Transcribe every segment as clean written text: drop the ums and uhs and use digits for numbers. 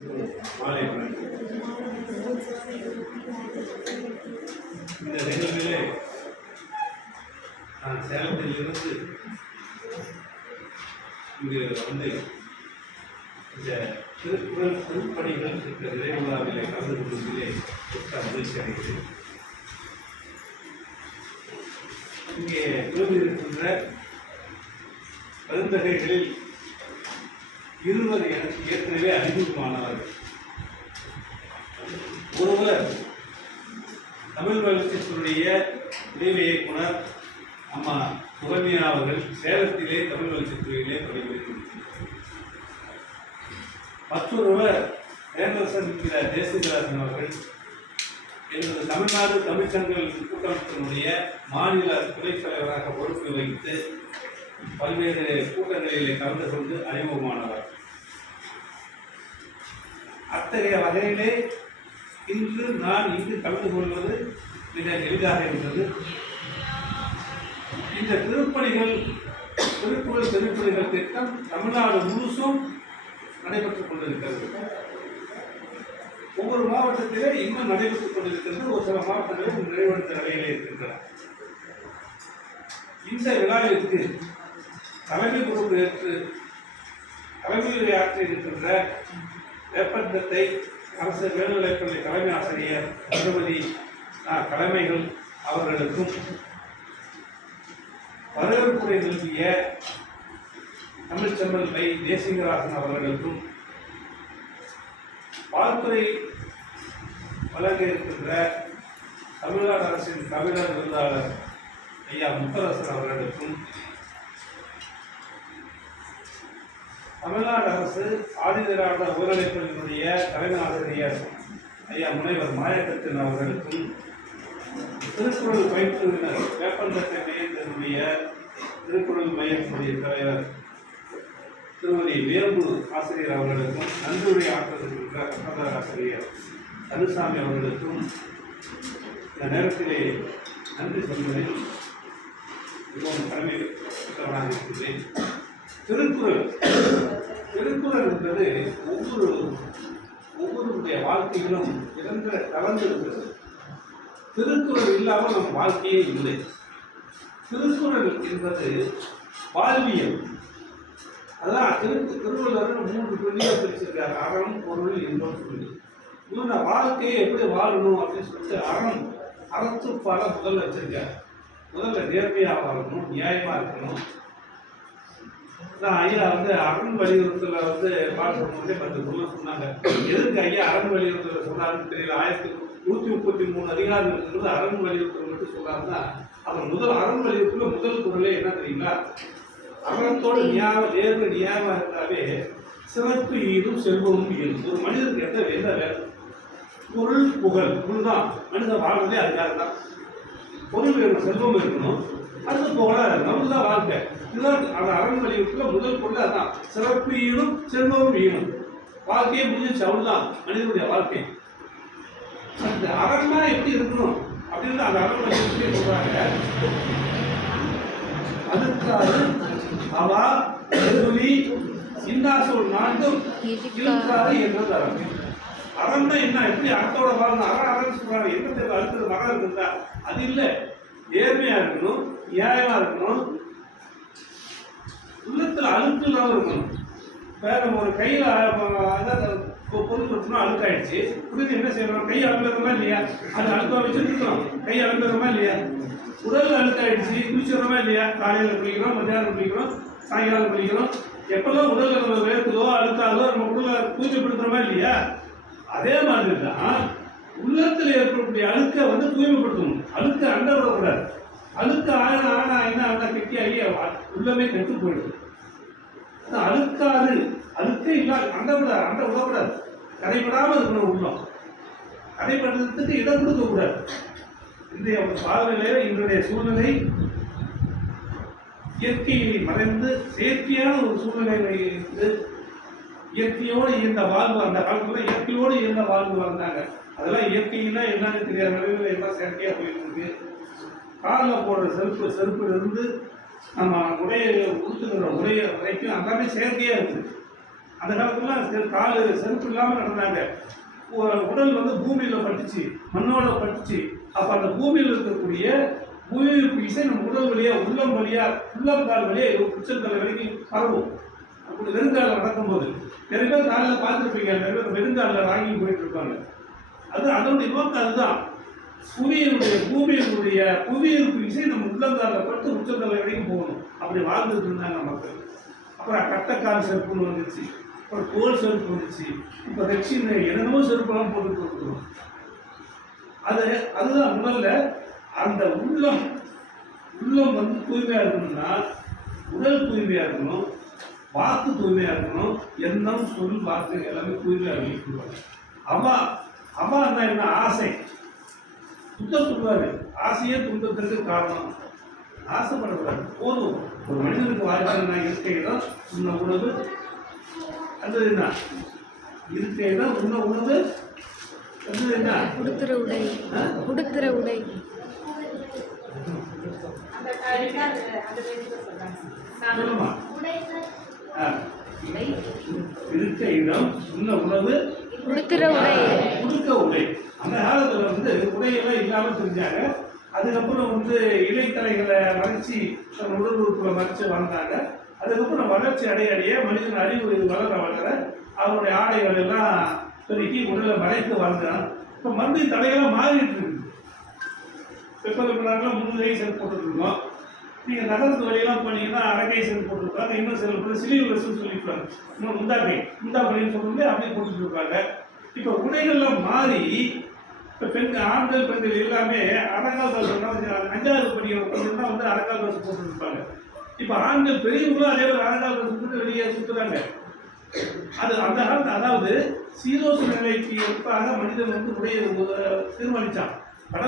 மாலை இந்த நிகழ்விலே நான் சேலத்தில் இருந்து இங்கு வந்து இந்த திருக்குறள் திருப்பணிகள் என்ற நிறைவு விழாவிலே கலந்து கொள்வதிலே மகிழ்ச்சி அடைகிறேன். இங்கே இருக்கின்ற பெருந்தகைகளில் இருவர் எனக்கு ஏற்கனவே அறிமுகமானவர்கள். ஒருவர் தமிழ் வளர்ச்சித்துறைய உதவி இயக்குனர் அம்மா சுகன்யா அவர்கள் சேலத்திலே தமிழ் வளர்ச்சித்துறையிலே பணிபுரிகிறார். மற்றொருவர் பேரரசன் என்கிற தேசிகராசன் அவர்கள் எனது தமிழ்நாடு தமிழ்ச்சங்கள் கூட்டமைப்பினுடைய மாநில துணைத் தலைவராக பொறுப்பு வைத்து பல்வேறு கூட்டங்களிலே கலந்து கொண்டு அறிமுகமானவர். அத்தகைய வகையிலே இன்று நான் இங்கு கலந்து கொள்வது மிக எளிதாக இருந்தது. இந்த திருப்பணிகள் திருக்குறள் திருப்பணிகள் திட்டம் தமிழ்நாடு முழுசும் நடைபெற்றுக் கொண்டிருக்கிறது. ஒவ்வொரு மாவட்டத்திலே இன்னும் நடைபெற்றுக் கொண்டிருக்கிறது. ஒரு சில மாவட்டங்களில் நிறைவடைந்த நிலையிலே இருக்கின்றன. இந்த விழாவிற்கு தலைமை பொறுப்பேற்று தலைமையுரை ஆற்றியிருக்கின்ற வேப்பந்தத்தை அரசு மேல்நிலைப்பள்ளி தலைமை ஆசிரியர் திருமதி தலைமைகள் அவர்களுக்கும் வரவேற்புரை நிறுத்திய தமிழ்ச்செம்மல் வை தேசிகராசன் அவர்களுக்கும் வாழ்த்துறை வழங்க இருக்கின்ற தமிழ்நாடு அரசின் தமிழர் விருதாளர் ஐயா முத்தரசன் அவர்களுக்கும் தமிழ்நாடு அரசு ஆதிதிராவிட உயர்நிலைப்பள்ளியினுடைய தலைமை ஆசிரியர் ஐயா முனைவர் மாயக்கத்தின் அவர்களுக்கும் திருக்குறள் பயிற்றுவினர் வேப்பந்தத்தை மையத்தினுடைய திருக்குறள் மையத்தினுடைய தலைவர் திருமதி வேம்பு ஆசிரியர் அவர்களுக்கும் நன்றியுரை ஆற்றிருக்கின்ற கட்டளை ஆசிரியர் கருசாமி அவர்களுக்கும் இந்த நேரத்திலே நன்றி சொல்வதில் மிகவும் கடமை பெற்றவனாக இருக்கின்றேன். திருக்குறள் என்பது ஒவ்வொருடைய வாழ்க்கையிலும் நிரந்தர கலந்திருக்கிறது. திருக்குறள் இல்லாமல் நம் வாழ்க்கையே இல்லை. திருக்குறள் என்பது வாழ்வியல். அதான் திருவள்ளுவர் 3 பிரிவாக பிரிச்சிருக்காரு. அறம், பொருள், இன்பம் சொல்லி இவங்க வாழ்க்கையை எப்படி வாழணும் அப்படின்னு சொல்லிட்டு அறத்துப்பால முதல்ல வச்சிருக்காரு. முதல்ல நேர்மையாக வாழணும், நியாயமாக இருக்கணும். ஐயா அரண் வலியுறுத்தல பாட்டு சொல்லும்போதே 10 பொருள் சொன்னாங்க. எதுக்கு ஐயா அரண் வலியுறுத்தல சொன்னாருன்னு தெரியல. 1133 அதிகாரம் இருக்கிறது அரண் வலியுறுத்தல் மட்டும் சொன்னாருன்னா அவர் முதல் அரண் வலியுறுத்தல முதல் பொருளே என்ன தெரியுங்களா? அறத்தோடு நேர்மை நியாயமா இருந்தாவே சிறப்பு ஈடும் செல்வமும் ஈடும். ஒரு மனிதனுக்கு என்ன வேலை? பொருள் புகழ் தான் மனிதன் வாழ்றதே அதுக்காக தான். பொருள் வேணும், செல்வம் இருக்கணும், அடுத்து புகழா நம்ம தான் வாழ்க்கை. இதுதான் அந்த அரண் வலியுறுத்தல முதல் பொருள். அதுதான் சிறப்பு ஈடும் செல்வமும் ஈடும். வாழ்க்கையே முடிஞ்சிச்சு, அவ்வளவுதான் மனிதனுடைய வாழ்க்கை. அந்த அறன்னா எப்படி இருக்கணும் அப்படின்னு அந்த அரண் வலியுறுத்தலே சொல்றாங்க. அதுக்காக அவா எருளி இன்னாசோல் நான்கும் இழுக்காது என்றது அறம். அறம் தான் என்ன? எப்படி அறத்தோட வாழணும்? அறம் சொல்றாங்க. என்ன தேவை? அடுத்தது மரம் இருந்தா அது இல்லை. நேர்மையா இருக்கணும், நியாயமா இருக்கணும், உள்ளத்துல அழுக்கு இல்லாம இருக்கணும். வேற ஒரு கையில பொருள் கொடுத்தோம்னா அழுக்காயிடுச்சு. புரிஞ்சு என்ன செய்யணும்? கை அழுக்கிறோமா இல்லையா? அது அழுக்க வச்சுருக்கணும். கை அழுக்கிறோமா இல்லையா? உடல் அழுக்காயிடுச்சு, குளிச்சிடறோமா இல்லையா? காலையில் குளிக்கிறோம், மத்தியானம் குளிக்கிறோம், சாயங்காலம் குளிக்கிறோம். எப்பெல்லாம் உடல்ல நம்ம வேர்க்குதோ அழுக்காதோ நம்ம உடலை தூய்மைப்படுத்துறோமா இல்லையா? அதே மாதிரி தான் உள்ளத்தில் ஏற்படக்கூடிய அழுக்கை தூய்மைப்படுத்தணும். அழுக்க அண்ட விடக்கூடாது. அழுக்க ஆனா என்ன கெட்டியாகி உள்ளமே கெட்டு போயிடுது. அழுக்காது, அழுக்கே இல்லாத அண்ட விடக்கூடாது. கரைப்படாமல் இருக்கணும். உள்ளம் கரைப்படுறதுக்கு இடம் கொடுக்கக்கூடாது. இன்றைய பார்வையில இன்றைய சூழ்நிலை இயற்கையை மறைந்து செயற்கையான ஒரு சூழ்நிலை இருந்து இயற்கையோடு இயந்த வாழ்வு. அந்த காலத்துல இயற்கையோடு இயந்த வாழ்வு வாழ்ந்தாங்க. அதெல்லாம் இயற்கைன்னா என்னன்னு தெரியாத நிலையில எல்லாம் செயற்கையா போயிட்டு இருக்கு. காலில் போடுற செருப்புல இருந்து நம்ம உடைய உடுத்துக்கிற உடைய வரைக்கும் எல்லாமே செயற்கையா இருக்குது. அந்த காலத்துலாம் காலு செருப்பு இல்லாமல் நடந்தாங்க. உடல் வந்து பூமியில் பட்டுச்சு, மண்ணோட பட்டுச்சு. அப்போ அந்த பூமியில் இருக்கக்கூடிய பூமிக்கு இசை நம்ம உடல் வழியா, உள்ளம் வழியா, உள்ளங்கால் வழியா உச்சந்தலை வரைக்கும் பரவும். அப்படி வெறுங்காலில் நடக்கும்போது நிறைய பேர் காலில் பார்த்துருப்பீங்க, நிறைய பேர் வெறுங்காலில் வாங்கி போயிட்டு இருப்பாங்க. அது அதனுடைய நோக்கம் அதுதான். பூமியினுடைய புவியீர்ப்பு இசை நம்ம உள்ளங்காலில் பட்டு உச்சந்தலை வரைக்கும் போகணும். அப்படி வாழ்ந்துட்டு இருந்தாங்க மக்கள். அப்புறம் கட்டக்கால் செருப்புன்னு வந்துச்சு, அப்புறம் தோல் செருப்பு வந்துச்சு, இப்போ ரெக்ஷின் என்னென்னமோ செருப்பெல்லாம் போட்டுட்டு இருக்கிறோம். அதுதான் முதல்ல அந்த உள்ளம் வந்து தூய்மையாக இருக்கணும்னா உடல் தூய்மையாக இருக்கணும், வாக்கு தூய்மையாக இருக்கணும், எண்ணம் சொல் வாக்கு எல்லாமே தூய்மையாக இருக்கணும். அவா என்ன ஆசை துக்கம் சொல்லுவாரு, ஆசையே துன்பத்திற்கு காரணம். ஆசைப்படக்கூடாது, போதும். ஒரு மனிதனுக்கு வாழ்க்கை இருக்கைதான் உண்ண உணவு, அது என்ன இருக்கைதான் உண்ண உணவு, அது என்ன உடுத்துற உடை, உடுத்துற உடை. சொல்லுமா இருக்க இடம், உண்ண உணவு, உடுத்துற உடை, உடுக்க உடை. அந்த காலத்துல வந்து உடையெல்லாம் இல்லாம செஞ்சாங்க. அதுக்கப்புறம் வந்து இலைத்தலைகளை மறைச்சி தன் உடல் உறுப்புகளை மறைச்சு வாழ்ந்தாங்க. அதுக்கப்புறம் வளர்ச்சி அடைய மனிதன் அறிவு வளர அவருடைய ஆடைகள் எல்லாம் பெருக்கி உடலை மறைத்து வாழ்ந்தான். இப்போ மறுபடியும் தடையெல்லாம் மாறிட்டு இருக்கு. பெப்பலாம் 3 கை செருப்பு போட்டுருக்கோம். நீங்கள் நகரத்து வழியெல்லாம் போனீங்கன்னா அரைக்கை செருப்பு போட்டுருப்பாங்க. இன்னும் சில பேர் சிலிவ் ட்ரெஸ்ன்னு சொல்லியிருப்பாங்க. இன்னும் முந்தா பணின்னு சொல்லும்போது அப்படியே போட்டுட்டு இருப்பாங்க. இப்போ உடைகள்லாம் மாறி இப்போ ஆண்கள் பெண்கள் எல்லாமே அரங்கால் தோசை 5வது படிக்கிறவங்க தான் வந்து அரங்கால் தோசை போட்டுருப்பாங்க. இப்போ ஆண்கள் பெரியவங்களும் அதே ஒரு அரங்கால் தோசை போட்டு வெளியே சுற்றுறாங்க. அது அந்த காலத்து, அதாவது சீதோச நிலைக்கு ஒப்பாக மனிதன் வந்து உடைய தீர்மானித்தான். வட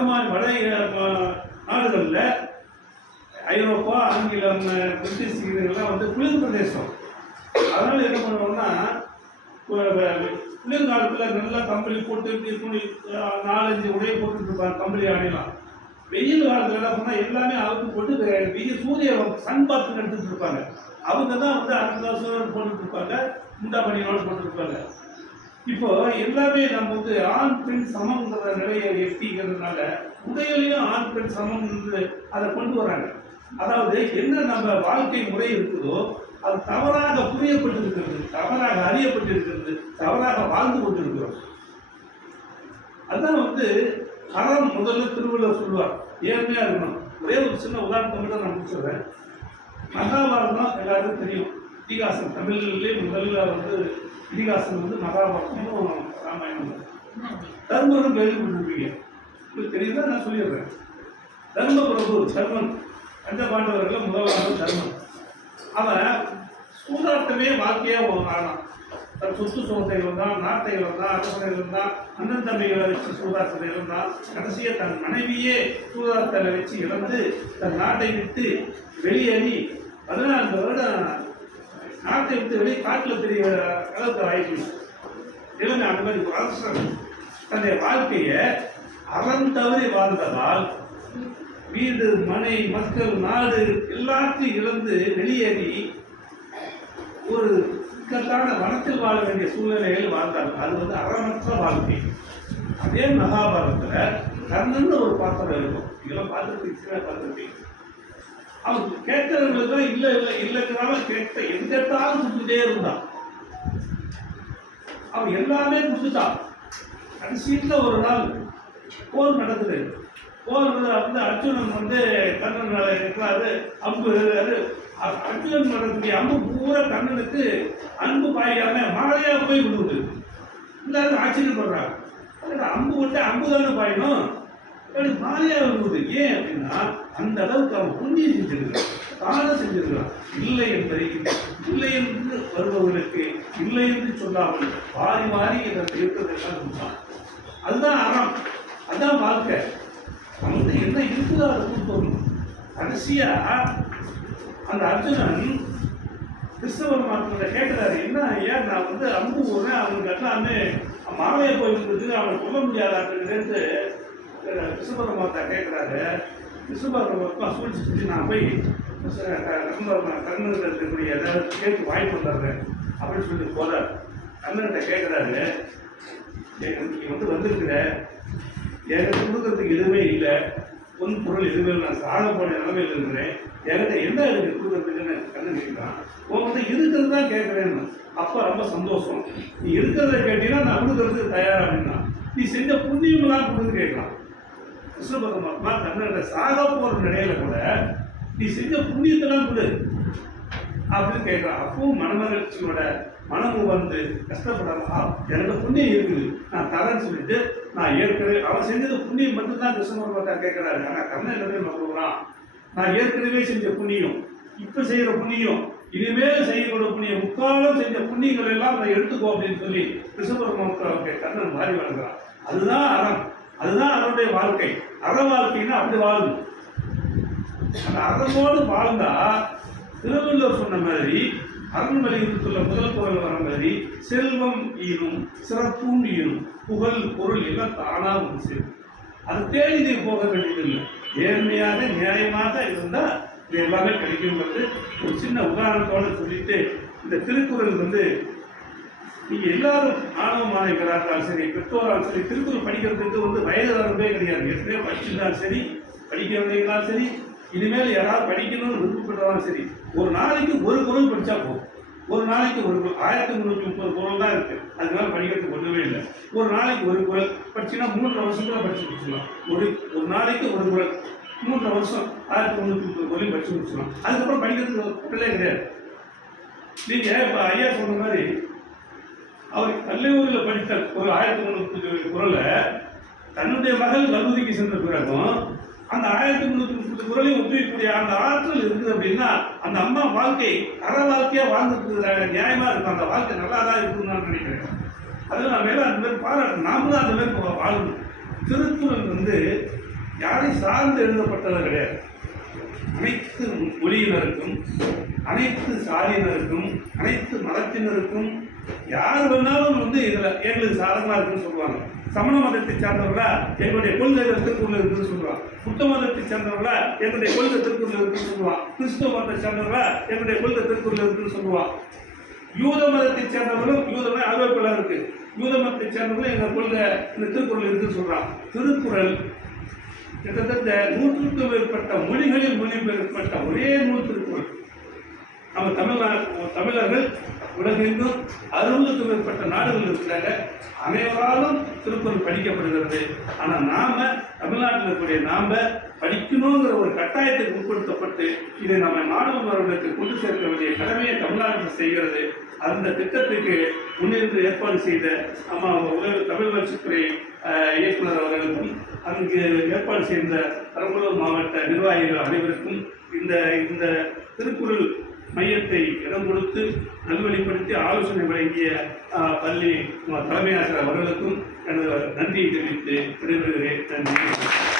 நாடுகளில் ஐரோப்பா, ஆங்கிலம், பிரிட்டிஷ் இதெல்லாம் வந்து குளிர் பிரதேசம். அதனால என்ன பண்ணுவோம்னா குளிர்காலத்தில் நல்லா கம்பளி போட்டு 4-5 உடையை போட்டுட்டு இருப்பாங்க, கம்பளி ஆடையெல்லாம். வெயில் காலத்தில் என்ன பண்ணால் எல்லாமே அவுத்து போட்டு வெயில் சூரிய சன் பாத்து எடுத்துட்டு இருப்பாங்க. அவங்க தான் வந்து அரங்காசோடு போட்டுட்டு இருப்பாங்க, முண்டா பணியோடு போட்டுருப்பாங்க. இப்போ எல்லாமே நம்ம வந்து ஆண் பெண் சமங்கிற நிலையை எட்டிக்கிறதுனால உடையிலையும் ஆண் பெண் சமம் என்று அதை கொண்டு வராங்க. அதாவது என்ன நம்ம வாழ்க்கை முறை இருக்குதோ அது தவறாக புரியப்பட்டிருக்கிறது, தவறாக அறியப்பட்டிருக்கிறது, தவறாக வாழ்ந்து கொண்டிருக்கிறோம். அதுதான் வந்து அறம். முதல்ல திருவள்ளுவர் சொல்லுவார், ஏழ்மையா இருக்கணும். ஒரே ஒரு சின்ன உதாரணத்தை மட்டும் நான் முடிச்சுடுறேன். மகாபாரதம் எல்லாருக்கும் தெரியும். இதிகாசம் தமிழ்லேயே முதல்ல வந்து இதிகாசம் வந்து மகாபாரதமும் ராமாயணமும். தர்மரும் கேள்விப்பட்டிருப்பீங்க, உங்களுக்கு தெரியுதா? நான் சொல்லிடுறேன். தர்ம பிரபு தர்மன், பஞ்சபாண்டவர்கள் முதலாவது தர்மன். அவன் சூதாட்டமே வாழ்க்கையாக ஆனான். தன் சொத்து சுகத்தை இழந்தான், நாட்டை இழந்தான், அரசனை இழந்தான், அண்ணன் தம்பிகளை வச்சு சூதாட்டத்தை இழந்தான். கடைசியை தன் மனைவியே சூதாட்டத்தை வச்சு இழந்து தன் நாட்டை விட்டு வெளியேறி 14 வருடம் நாட்டை விட்டு வெளியே காட்டில் தெரிய அளவுக்கு ஆயிடுச்சு. இளமை அந்த மாதிரி அரசன் தன்னுடைய வாழ்க்கையை அறம் தவறி வாழ்ந்ததால் வீடு, மனை, மக்கள், நாடு எல்லாத்தையும் இழந்து வெளியேறி ஒரு இக்கட்டான வனத்தில் வாழ வேண்டிய சூழ்நிலைகள் வாழ்ந்தார்கள். அது வந்து அறமற்ற வாழ்க்கை. அதே மகாபாரதத்தில் கர்ணன் ஒரு பாத்திரம் இருக்கும். இதெல்லாம் பார்த்துருப்பீங்க. அவன் கேட்கறவங்களுக்கு தான் இல்லைங்கிறாம கேட்க எங்கேட்டாலும் கொடுத்துட்டே இருந்தான். அவன் எல்லாமே கொடுத்துட்டான். கடைசியில் ஒரு நாள் போர் நடக்குது. போர் வந்து அர்ஜுனன் வந்து கர்ணன் இருக்கிறாரு, அம்பு எழுதுறாரு. அர்ஜுனன் நடக்கக்கூடிய அம்பு பூரா கர்ணனுக்கு அன்பு பாயாம மழையா போய் விடுவது. எல்லாரும் ஆச்சரியப்படுறாங்க. அம்பு விட்டு அம்பு தானே பாயணும், மாலையா விடுவது. ஏன் அப்படின்னா அந்த அளவுக்கு அவன் புண்ணியம் செஞ்சிருக்கிறான், தானம் செஞ்சிருக்கிறான். இல்லை என்பதை இல்லை என்று வருபவர்களுக்கு இல்லை என்று சொல்லாமல் மாறி மாறி இதற்கு இருக்கிறதெல்லாம் கொடுத்தான். அதுதான் அறம், அதுதான் வாழ்க்கை. அவன் என்ன இருக்குதோ அதை கொடுத்தோம். கடைசியா அந்த அர்ஜுனன் கிறிஸ்தவ மாத்திர கேட்கிறாரு, என்ன ஏன் நான் வந்து அம்பு போடுறேன், அவனுக்கு எல்லாமே மாலையை போயிருக்கு, அவனை சொல்ல முடியாதான்னு கிறிஸ்தவ மாத்தா கேட்கிறாரு. கிறிஸ்தவ சூழ்ச்சி நான் போய் கர்ணன் இருக்கக்கூடிய ஏதாவது கேட்டு வாங்கி வந்துடுறேன் அப்படின்னு சொல்லிட்டு போறாரு. கர்ணன்கிட்ட கேட்குறாரு, நீ வந்திருக்கிற என்கிட்ட கொடுக்கறதுக்கு எதுவுமே இல்லை, பொன் பொருள் எதுவுமே இல்லை, நான் சாக போன நிலைமையில் இருக்கிறேன், என்கிட்ட என்ன இருக்கு கொடுக்கறதுக்குன்னு கண்ணன் கேட்கிறான். உன் இருக்கிறது தான் கேட்குறேன்னு. அப்போ ரொம்ப சந்தோஷம், நீ இருக்கிறத கேட்டீங்கன்னா நான் கொடுக்கறதுக்கு தயார் அப்படின்னா, நீ செஞ்ச புண்ணியமெல்லாம் கொடுன்னு கேட்கலாம். கிருஷ்ண பரமாத்மா கண்ணன்கிட்ட சாக போகிற நிலையில கூட நீ செஞ்ச புண்ணியத்தெல்லாம் கொடு அப்படின்னு கேட்கறான். அப்பவும் மனமகிழ்ச்சியோட மனமு வந்து கஷ்டப்படாம எனக்கு புண்ணியம் இருக்குது நான் தரேன்னு சொல்லிட்டு நான் ஏற்கனவே அவன் செஞ்சது புண்ணியம் மட்டும்தான் கிருஷ்ண பரமாத்மா கேட்கிறாரு. ஆனால் கண்ணன் என்ன சொல்றான், நான் ஏற்கனவே செஞ்ச புண்ணியம், இப்ப செய்யற புண்ணியம், இனிமேல் செய்யக்கூடிய புண்ணியம், முக்காலம் செஞ்ச புண்ணியங்கள் எல்லாம் நான் எடுத்துக்கோ அப்படின்னு சொல்லி கிருஷ்ண பரமாத்மாவுக்கு கண்ணன் மாறி வளர்க்கிறான். அதுதான் அறம், அதுதான் அவருடைய வாழ்க்கை. அற வாழ்க்கைன்னா அப்படி வாழணும். அந்த அறமோடு வாழ்ந்தா திருவள்ளுவர் சொன்ன மாதிரி அரண் வலியுறுத்துள்ள முதல் குரல் வர மாதிரி செல்வம் ஈனும் சிறப்பும் ஈனும் புகழ் பொருள் எல்லாம் தானா வந்து சேரும். அது தேடி நீ போக வேண்டியதில்லை. நேர்மையாக நியாயமாக இருந்தால் இது எல்லாமே கிடைக்கும்ன்றது ஒரு சின்ன உதாரணத்தோடு சொல்லிட்டு, இந்த திருக்குறள் நீங்க எல்லாரும் மாணவ மாணவிகளாக இருந்தாலும் சரி, பெற்றோராலும் சரி, திருக்குறள் படிக்கிறதுக்கு வயது வரம்பே கிடையாது. ஏற்கனவே படிச்சிருந்தாலும் சரி, படிக்கிறவங்களாலும் சரி, இனிமேல் யாராவது படிக்கணும்னு விருப்பப்பட்டதாலும் சரி, ஒரு நாளைக்கு ஒரு குறள் படித்தா போதும். ஒரு நாளைக்கு ஒரு 1330 குறள் தான் இருக்குது, அதனால படிக்கிறதுக்கு ஒன்றுமே இல்லை. ஒரு நாளைக்கு ஒரு குறள் படிச்சுன்னா 3 வருஷத்துல படிச்சு முடிச்சிடலாம். ஒரு நாளைக்கு ஒரு குறள் 3 வருஷம் 1330 குறளையும் படிச்சு முடிச்சிடலாம். அதுக்கப்புறம் படிக்கிறதுக்கு குறளே கிடையாது. நீங்கள் இப்போ ஐயா சொன்ன மாதிரி அவர் கல்லூரியில் படித்த ஒரு 1330 குறளை தன்னுடைய மகள் கல்லூரிக்கு சென்ற பிறகும் அந்த 1330 குறளையும் ஒத்துக்கக்கூடிய அந்த ஆற்றல் இருக்குது அப்படின்னா, அந்த அம்மா வாழ்க்கை அற வாழ்க்கையா வாழ்ந்துட்டு நியாயமா இருக்கும். அந்த வாழ்க்கை நல்லா தான் இருக்குன்னு நான் நினைக்கிறேன். அதில் நான் மேலே அந்த மாதிரி பாராட்டு, நாமளும் அந்த மாதிரி வாழணும். திருக்குறள் யாரையும் சார்ந்து எழுதப்பட்டது கிடையாது. அனைத்து மொழியினருக்கும், அனைத்து சாதியினருக்கும், அனைத்து மதத்தினருக்கும் யார் வேணாலும் இதில் எங்களுக்கு சாதகமாக இருக்குன்னு சொல்லுவாங்க. சமண மதத்தை சேர்ந்தவர்களா எங்களுடைய கொள்கைகள் திருக்குறள் இருக்குன்னு சொல்லுவாங்க. புத்த மதத்தை சேர்ந்தவர்களா எங்களுடைய கொள்கை திருக்குறள் இருக்குன்னு சொல்லுவான். கிறிஸ்துவ மதத்தை சேர்ந்தவர்களா எங்களுடைய கொள்கை திருக்குறள் இருக்குன்னு சொல்லுவான். யூத மதத்தை சேர்ந்தவர்களும் யூதமே ஆர்வப்பெல்லாம் இருக்கு, யூத மதத்தை சேர்ந்தவர்களும் எங்கள் கொள்கை இந்த திருக்குறள் இருக்குன்னு சொல்றான். திருக்குறள் கிட்டத்தட்ட 100க்கும் மேற்பட்ட மொழிகளில் மொழிபெயர்க்கப்பட்ட ஒரே நூல் திருக்குறள். நம்ம தமிழர்கள் உலகெங்கும் 60க்கும் மேற்பட்ட நாடுகள் இருக்கிறாங்க. அனைவராலும் திருக்குறள் படிக்கப்படுகிறது. ஆனால் நாம தமிழ்நாட்டில் இருக்கக்கூடிய நாம படிக்கணுங்கிற ஒரு கட்டாயத்துக்கு உட்படுத்தப்பட்டு இதை நம்ம மாணவர்களுக்கு கொண்டு சேர்க்க வேண்டிய கடமையை தமிழ்நாடு செய்கிறது. அந்த திட்டத்துக்கு முன்னின்று ஏற்பாடு செய்த தமிழ் வளர்ச்சித்துறை இயக்குனர் அவர்களுக்கும், அங்கு ஏற்பாடு செய்த பெரம்பலூர் மாவட்ட நிர்வாகிகள் அனைவருக்கும், இந்த திருக்குறள் மையத்தை இடம் கொடுத்து நல்வழிப்படுத்தி ஆலோசனை வழங்கிய பள்ளி தலைமை ஆசிரியர் அவர்களுக்கும் எனது நன்றியை தெரிவித்து விடைபெறுகிறேன். நன்றி.